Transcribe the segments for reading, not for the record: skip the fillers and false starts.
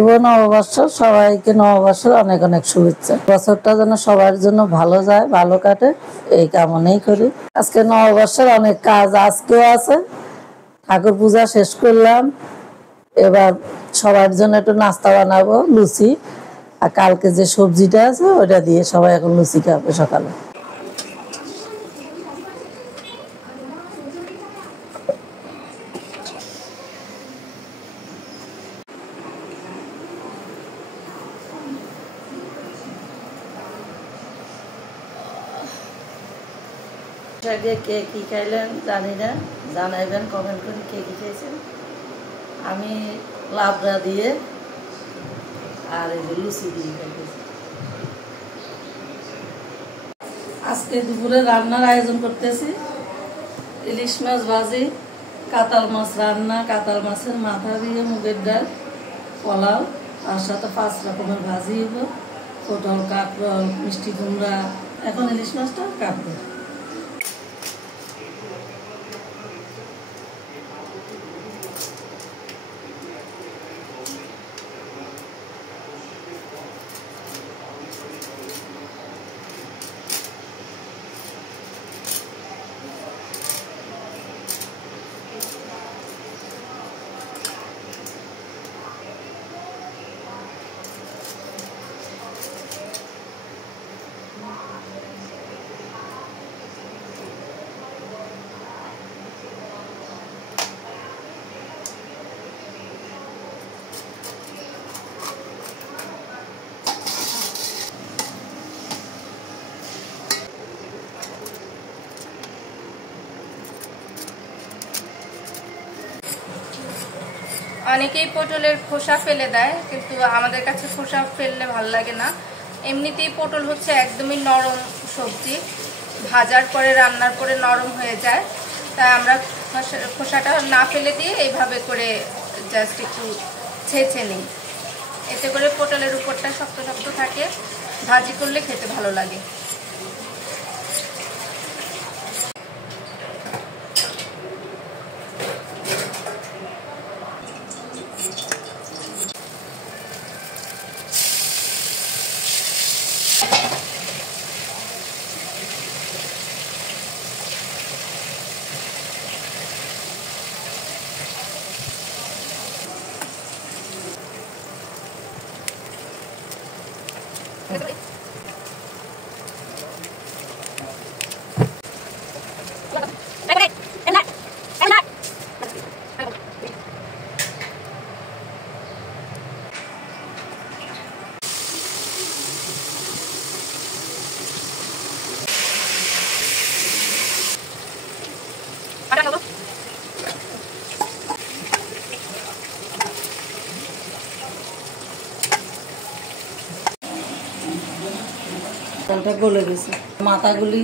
শুভ নববর্ষ, সবাইকে নববর্ষের অনেক অনেক শুভেচ্ছা। বছরটা যেন সবার জন্য ভালো যায়, ভালো কাটে, এই কামনাই করি। আজকে নববর্ষের অনেক কাজ আজকেও আছে। ঠাকুর পূজা শেষ করলাম, এবার সবার জন্য একটু নাস্তা বানাবো, লুচি। আর কালকে যে সবজিটা আছে ওটা দিয়ে সবাই এখন লুচি খাবে সকালে। কে কি খাইলেন জানি না, জানাইবেন কমেন্ট করে কে কি খাইছেন। আমি লাবড়া দিয়ে আর এই যে লুচি দিয়ে খাইতেছি। আজকে দুপুরে রান্নার আয়োজন করতেছি। ইলিশ মাছ ভাজি, কাতাল মাছ রান্না, কাতাল মাছের মাথা দিয়ে মুগের ডাল, পোলাও, তার সাথে 5 রকমের ভাজি হবো, পটল, কাঁকরোল, মিষ্টি কুমড়া। এখন ইলিশ মাছটা কাটবো। অনেকেই পটলের খোসা ফেলে দেয়, কিন্তু আমাদের কাছে খোসা ফেললে ভালো লাগে না। এমনিতেই পটল হচ্ছে একদমই নরম সবজি, ভাজার পরে রান্নার পরে নরম হয়ে যায়। তাই আমরা খোসাটা না ফেলে দিয়ে এইভাবে করে জাস্ট একটু ছেঁচে নিই। এতে করে পটলের উপরটা শক্ত শক্ত থাকে, ভাজি করলে খেতে ভালো লাগে। ডালটা গলে গেছে, মাথাগুলি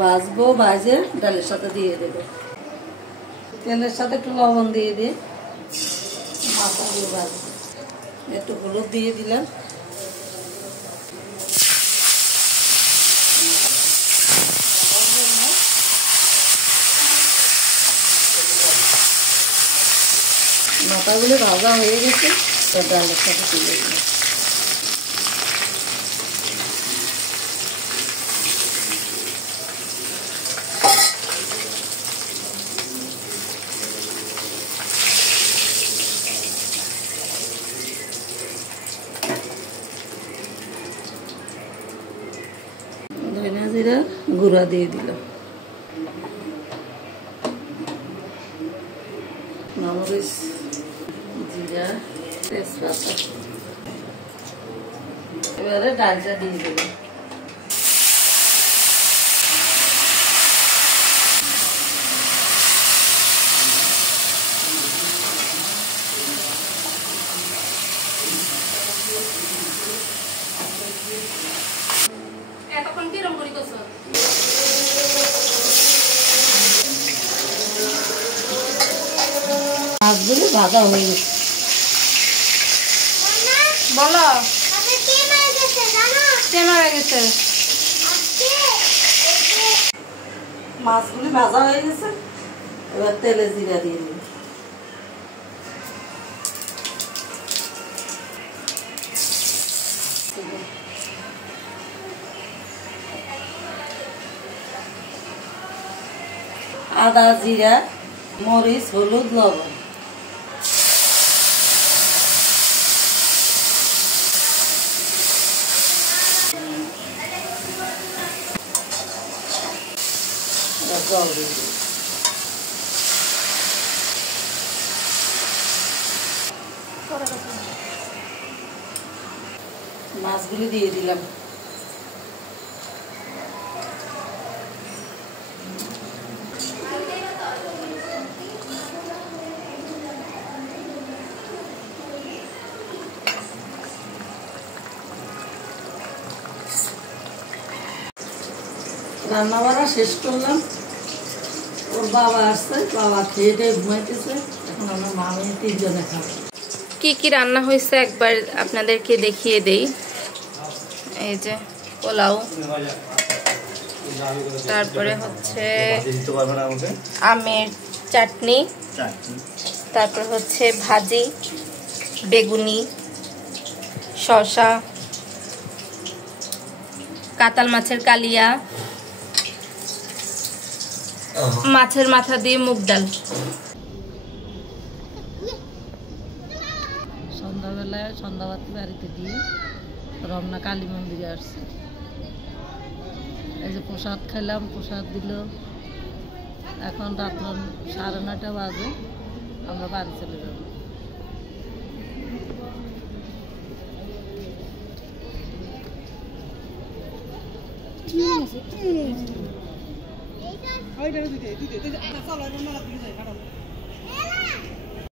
ভাজবো, ভাজে ডালের সাথে দিয়ে দেবো। তেলের সাথে একটু লবণ দিয়ে দিয়ে মাথাগুলো ভাজবো। একটু হলুদ দিয়ে দিলাম। মাথাগুলো ভাজা হয়ে গেছে, ডালের সাথে তুলে দিলাম। ধনিয়া জিরা গুঁড়া দিয়ে দিলাম, মরিচ, জিরা, তেজপাতা। এবারে ডালটা দিয়ে দেবো। এতক্ষণ কিরম করিতেছ? মাছগুলো ভাজা হয়ে গেছে। বলো, কে মারা গেছে? মাছগুলি ভাজা হয়ে গেছে, এবার তেলে জিরা দিয়ে দিই। আদা, জিরা, মরিচ, হলুদ, লবণ। জল দিয়ে দিই। মাছগুলি দিয়ে দিলাম। রান্না বান্না শেষ করলাম। ওর বাবা আসছে, বাবা খেয়ে দিয়ে ঘুমাইতেছে। এখন আমরা মা মেয়ে 3 জনে খাবো। কি কি রান্না হয়েছে একবার আপনাদেরকে দেখিয়ে দেই। এই যে পোলাও, তারপরে হচ্ছে আমের চাটনি, তারপর হচ্ছে ভাজি, বেগুনি, শসা, কাতাল মাছের কালিয়া, মাছের মাথা দিয়ে মুগ ডাল। সন্ধ্যাবেলায় সন্ধ্যাবাতি বাড়িতে দিয়ে রমনা কালী মন্দিরে আসছে। এই যে প্রসাদ খাইলাম, প্রসাদ দিল। এখন রাত্র 9:30 বাজে, আমরা বাড়ি চলে যাব। এইটা